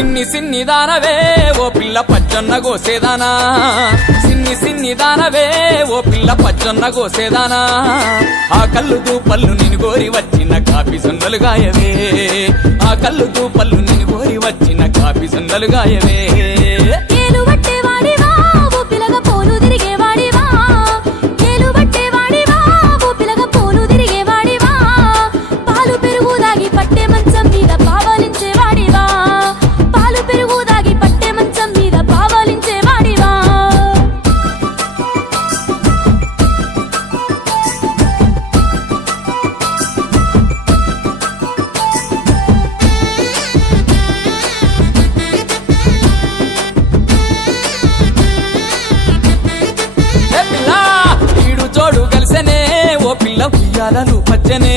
సిన్ని సిన్ని దానవే ఓ పిల్ల పచ్చొన్న గోసేదానా సిన్ని సిన్ని దానవే ఓ పిల్ల పచ్చొన్న గోసేదానా ఆ కళ్ళు దూపళ్ళు నిన్ను గోరి వచ్చిన కాపీ సుందలు గాయవే ఆ కళ్ళు దూపళ్ళు నిన్ను గోరి వచ్చిన కాపీ సుందలు గాయవే ఉయ్యాలలు పచ్చనే